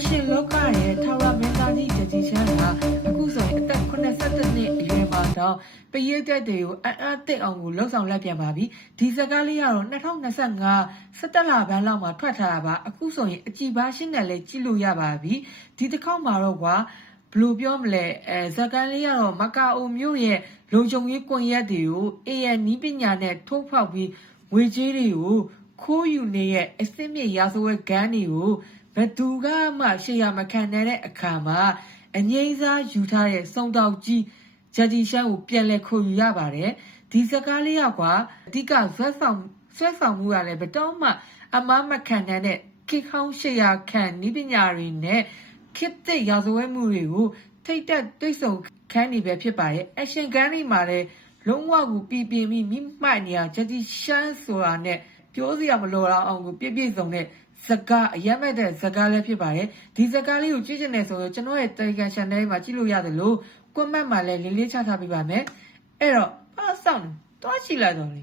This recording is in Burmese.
ရှင်လောကရဲ့ထာဝရမင်းသားကြီးဂျကြီးချမ်းကအခုဆိုရင်အသက်82နှစ်အရွယ်မှာတော့ပရိသတ်တွေကိုအံ့အားသင့်အောင်ကိုလှုပ်ဆောင်လိုက်ပြန်ပါပြီဒီစကားလေးကတော့2025 17လပိုင်းလောက်မှာထွက်ထားတာပါအခုဆိုရင်အကြည်ပါရှင်းတယ်လဲကြည့်လို့ရပါပြီဒီတစ်ခေါက်မှာတော့ကွာဘလို့ပြောမလဲဇာကန်လေးကတော့မကာအိုမြို့ရဲ့လုံခြုံရေးကွန်ရက်တွေကို AN နီးပညာနဲ့ထိုးဖောက်ပြီးငွေကြေးတွေကိုခိုးယူနေရဲ့အစစ်မြစ်ရာဇဝတ်ဂန်းတွေကိုဘယ်သူကမှရှေ့ရမခံနိုင်တဲ့အခါမှာအငိမ့်စားယူထားတဲ့စုံတောက်ကြီးဂျက်ဂျီရှမ်းကိုပြန်လဲခေါ်ယူရပါတယ်ဒီစကားလေးကကွာအဓိကဆွဲဆောင်မှုရလဲဘတော်မှအမားမခံနိုင်တဲ့ခေခေါင်းရှေ့ရခံနီးပညာတွေနဲ့ခေတ်သစ်ရာဇဝတ်မှုတွေကိုထိတ်တက်တွေးဆုံခန်းနေပဲဖြစ်ပါတယ်အရှင်ဂန်းလေးမှာလဲလုံးဝကိုပြပြမိမိမှတ်နေရဂျက်ဂျီရှမ်းဆိုတာနဲ့ပြောစရာမလိုတော့အောင်ကိုပြည့်စုံတဲ့စကားအရမ်းမဲ့တဲ့စကားလည်းဖြစ်ပါတယ်ဒီစကားလေးကိုကြည့်ချင်တယ်ဆိုတော့ကျွန်တော်ရဲ့ Telegram Channel မှာကြည့်လို့ရတယ်လို့ comment မှာလည်းလေးလေးချထားပေးပါမယ်အဲ့တော့အားဆောင်တော့ကြည့်လိုက်တော့လေ